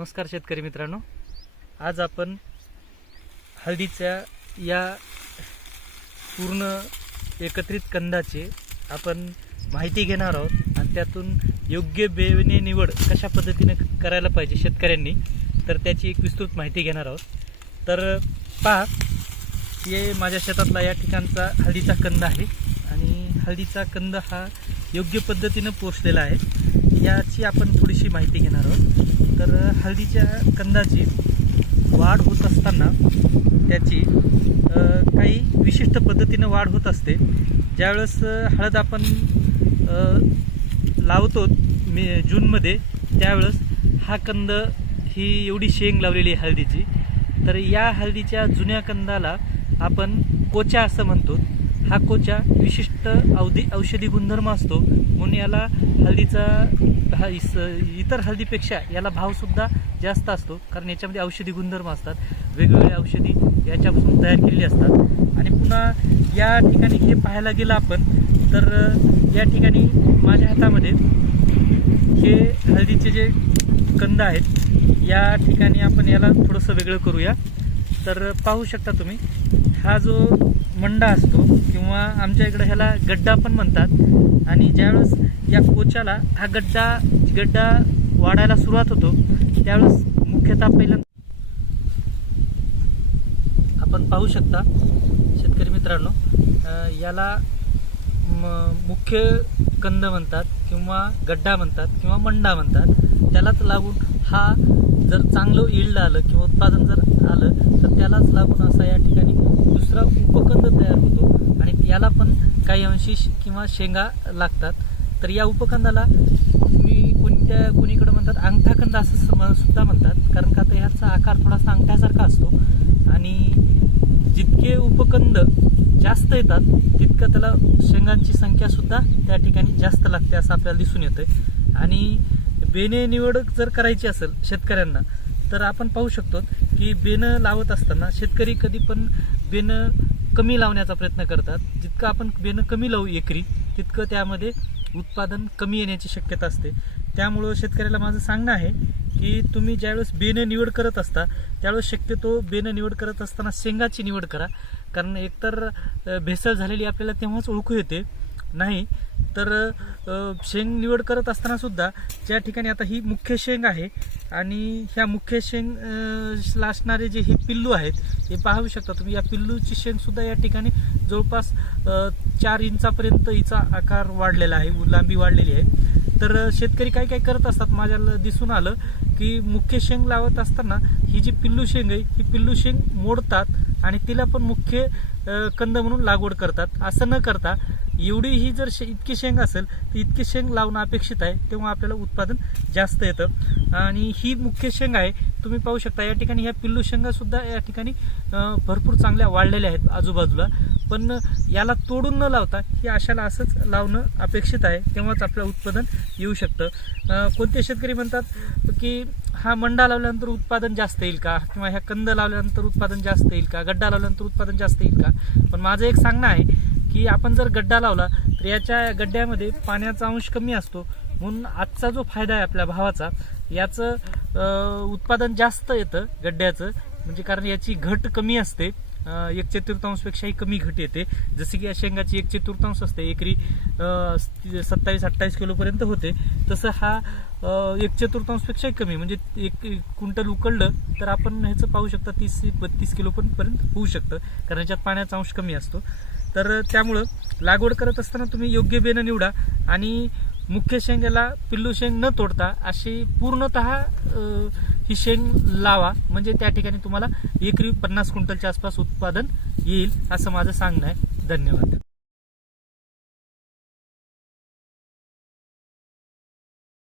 नमस्कार शेतकरी मित्रांनो. आज आपण हळदीच्या या पूर्ण एकत्रित कंदाची आपण माहिती घेणार आहोत आणि त्यातून योग्य बेवने निवड कशा पद्धतीने करायला पाहिजे शेतकऱ्यांनी तर त्याची एक विस्तृत माहिती घेणार आहोत. तर पहा हे माझ्या शेतातला या ठिकाणचा हळदीचा कंद आहे आणि हळदीचा कंद हा योग्य पद्धतीनं पोचलेला आहे. याची आपण थोडीशी माहिती घेणार आहोत. तर हळदीच्या कंदाची वाढ होत असताना त्याची काही विशिष्ट पद्धतीनं वाढ होत असते. ज्यावेळेस हळद आपण लावतो मे जूनमध्ये त्यावेळेस हा कंद ही एवढी शेंग लावलेली आहे हळदीची. तर या हळदीच्या जुन्या कंदाला आपण कोचा असं म्हणतो. हा कोचा विशिष्ट औदी औषधी गुणधर्म असतो. म्हणून याला हळदीचा हा इस इतर हळदीपेक्षा याला भावसुद्धा जास्त असतो. कारण याच्यामध्ये औषधी गुणधर्म असतात. वेगवेगळे औषधी याच्यापासून तयार केलेली असतात. आणि पुन्हा या ठिकाणी हे पाहायला गेलं आपण तर या ठिकाणी माझ्या हातामध्ये हे हळदीचे जे कंद आहेत या ठिकाणी आपण याला थोडंसं वेगळं करूया. तर पाहू शकता तुम्ही हा जो मंडा असतो किंवा आमच्या इकडं ह्याला गड्डा पण म्हणतात. आणि ज्यावेळेस या कोचाला हा गड्डा गड्डा वाढायला सुरुवात होतो त्यावेळेस मुख्यतः पहिल्यांदा आपण पाहू शकता शेतकरी मित्रांनो याला मुख्य कंद म्हणतात किंवा गड्डा म्हणतात किंवा मंडा म्हणतात. त्यालाच लागून हा जर चांगलं इल्ड आलं किंवा उत्पादन जर आलं तर त्यालाच लागून असा या ठिकाणी दुसरा उपकंद तयार होतो. आणि याला पण काही अंशी श- किंवा शेंगा लागतात. तर या उपकंदाला मी कोणत्या कोणीकडे म्हणतात? अंगठाकंद असं सुद्धा म्हणतात. कारण का तर ह्याचा आकार थोडासा अंगठ्यासारखा असतो. आणि जितके उपकंद जास्त येतात तितकं त्याला शेंगांची संख्या सुद्धा त्या ठिकाणी जास्त लागते असं आपल्याला दिसून येतं आणि बेने निवड जर करायची असेल शेतकऱ्यांना तर आपण पाहू शकतो की बेनं लावत असताना शेतकरी कधी पण बेनं कमी लावण्याचा प्रयत्न करतात. जितकं आपण बेनं कमी लावू एकरी तितकं त्यामध्ये उत्पादन कमी येण्याची शक्यता असते. त्यामुळं शेतकऱ्याला माझं सांगणं आहे की तुम्ही ज्यावेळेस बेनं निवड करत असता त्यावेळेस शक्यतो बेनं निवड करत असताना शेंगाची निवड करा. कारण एकतर भेसळ झालेली आपल्याला तेव्हाच ओळखू येते. नाही तर शेंग निवड करत असताना सुद्धा ज्या ठिकाणी आता ही मुख्य शेंग आहे आणि ह्या मुख्य शेंग अ, असणारे जे हे पिल्लू आहेत हे पाहू शकता तुम्ही. या पिल्लूची शेंगसुद्धा या ठिकाणी जवळपास चार इंचापर्यंत हिचा आकार वाढलेला आहे लांबी वाढलेली आहे. तर शेतकरी काय काय करत असतात माझ्याला दिसून आलं की मुख्य शेंग लावत असताना ही जी पिल्लू शेंग आहे ही पिल्लू शेंग मोडतात आणि तिला पण मुख्य कंद म्हणून लागवड करतात. असं न करता एवढी ही जर शे इतकी शेंग असेल तर इतकी शेंग लावणं अपेक्षित आहे तेव्हा आपल्याला उत्पादन जास्त येतं. आणि ही मुख्य शेंग आहे तुम्ही पाहू शकता या ठिकाणी ह्या पिल्लू शेंगासुद्धा या ठिकाणी भरपूर चांगल्या वाढलेल्या आहेत आजूबाजूला. पण याला तोडून न लावता ही अशाला असंच लावणं अपेक्षित आहे तेव्हाच आपलं उत्पादन येऊ शकतं. कोणते शेतकरी म्हणतात की हा मंडा लावल्यानंतर उत्पादन जास्त येईल का? किंवा ह्या कंद लावल्यानंतर उत्पादन जास्त येईल का? गड्डा लावल्यानंतर उत्पादन जास्त येईल का? पण माझं एक सांगणं आहे की आपण जर गड्डा लावला तर याच्या गड्ड्यामध्ये पाण्याचा अंश कमी असतो. म्हणून आजचा जो फायदा आहे आपल्या भावाचा याचं उत्पादन जास्त येतं गड्ड्याचं. म्हणजे कारण याची घट कमी असते. एक चतुर्थांशपेक्षाही कमी घट येते. जसे की या शेंगाची एक चतुर्थांश असते. एकरी सत्तावीस अठ्ठावीस किलोपर्यंत होते. तसं हा एक चतुर्थांशपेक्षाही कमी. म्हणजे एक एक क्विंटल उकळलं तर आपण ह्याचं पाहू शकता तीस बत्तीस किलो पण पर्यंत होऊ शकतं. कारण याच्यात पाण्याचा अंश कमी असतो. तर त्यामुळं लागवड करत असताना तुम्ही योग्य बेनं निवडा आणि मुख्य शेंगाला पिल्लू शेंग न तोडता अशी पूर्णतः ही शेंग लावा. म्हणजे त्या ठिकाणी तुम्हाला एकरी पन्नास क्विंटलच्या आसपास उत्पादन येईल असं माझं सांगणं आहे. धन्यवाद.